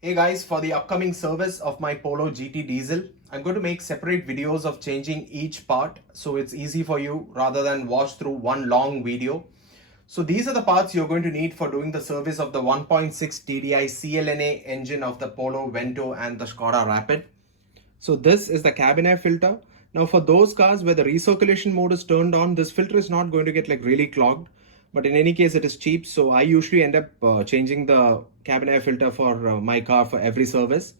Hey guys, for the upcoming service of my Polo GT diesel, I'm going to make separate videos of changing each part so it's easy for you rather than watch through one long video. So these are the parts you're going to need for doing the service of the 1.6 TDI CLNA engine of the Polo Vento and the Skoda Rapid. So this is the cabin air filter. Now for those cars where the recirculation mode is turned on, this filter is not going to get like really clogged. But in any case, it is cheap. So I usually end up changing the cabin air filter for my car for every service.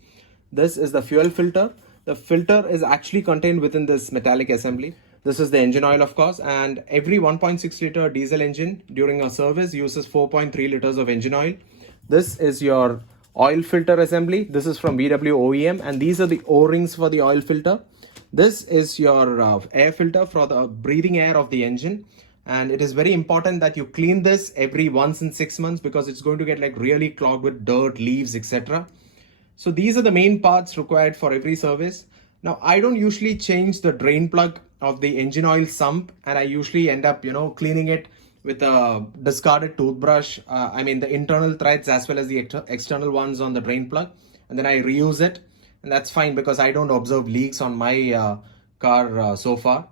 This is the fuel filter. The filter is actually contained within this metallic assembly. This is the engine oil, of course, and every 1.6 liter diesel engine during a service uses 4.3 liters of engine oil. This is your oil filter assembly. This is from VW OEM, and these are the O-rings for the oil filter. This is your air filter for the breathing air of the engine. And it is very important that you clean this every once in 6 months because it's going to get like really clogged with dirt, leaves, etc. So these are the main parts required for every service. Now, I don't usually change the drain plug of the engine oil sump, and I usually end up, cleaning it with a discarded toothbrush. The internal threads as well as the external ones on the drain plug, and then I reuse it, and that's fine because I don't observe leaks on my car so far.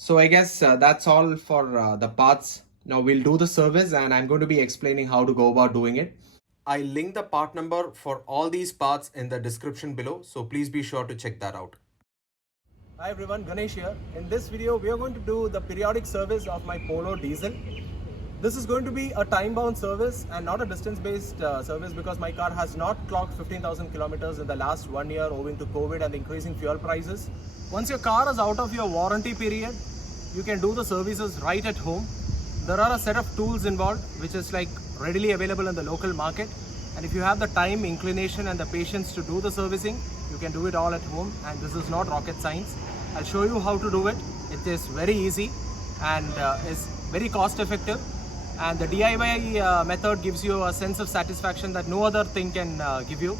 So I guess that's all for the parts. Now we'll do the service and I'm going to be explaining how to go about doing it. I link the part number for all these parts in the description below. So please be sure to check that out. Hi everyone, Ganesh here. In this video, we are going to do the periodic service of my Polo diesel. This is going to be a time-bound service and not a distance-based service because my car has not clocked 15,000 kilometers in the last 1 year owing to COVID and increasing fuel prices. Once your car is out of your warranty period, you can do the services right at home. There are a set of tools involved which is like readily available in the local market. And if you have the time, inclination and the patience to do the servicing, you can do it all at home, and this is not rocket science. I'll show you how to do it. It is very easy and is very cost effective. And the DIY method gives you a sense of satisfaction that no other thing can give you.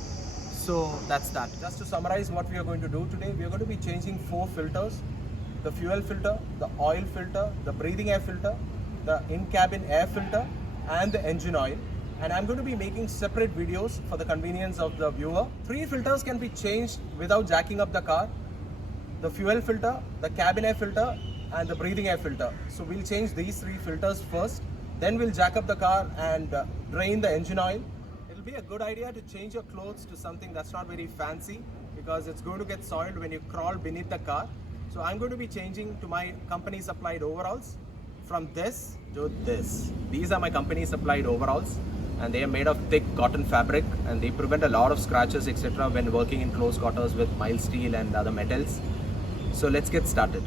So that's that. Just to summarize what we are going to do today, we are going to be changing 4 filters. The fuel filter, the oil filter, the breathing air filter, the in-cabin air filter, and the engine oil. And I'm going to be making separate videos for the convenience of the viewer. 3 filters can be changed without jacking up the car. The fuel filter, the cabin air filter, and the breathing air filter. So we'll change these 3 filters first. Then we'll jack up the car and drain the engine oil. It'll be a good idea to change your clothes to something that's not very fancy because it's going to get soiled when you crawl beneath the car. So I'm going to be changing to my company supplied overalls from this to this. These are my company supplied overalls and they are made of thick cotton fabric and they prevent a lot of scratches etc. when working in close quarters with mild steel and other metals. So let's get started.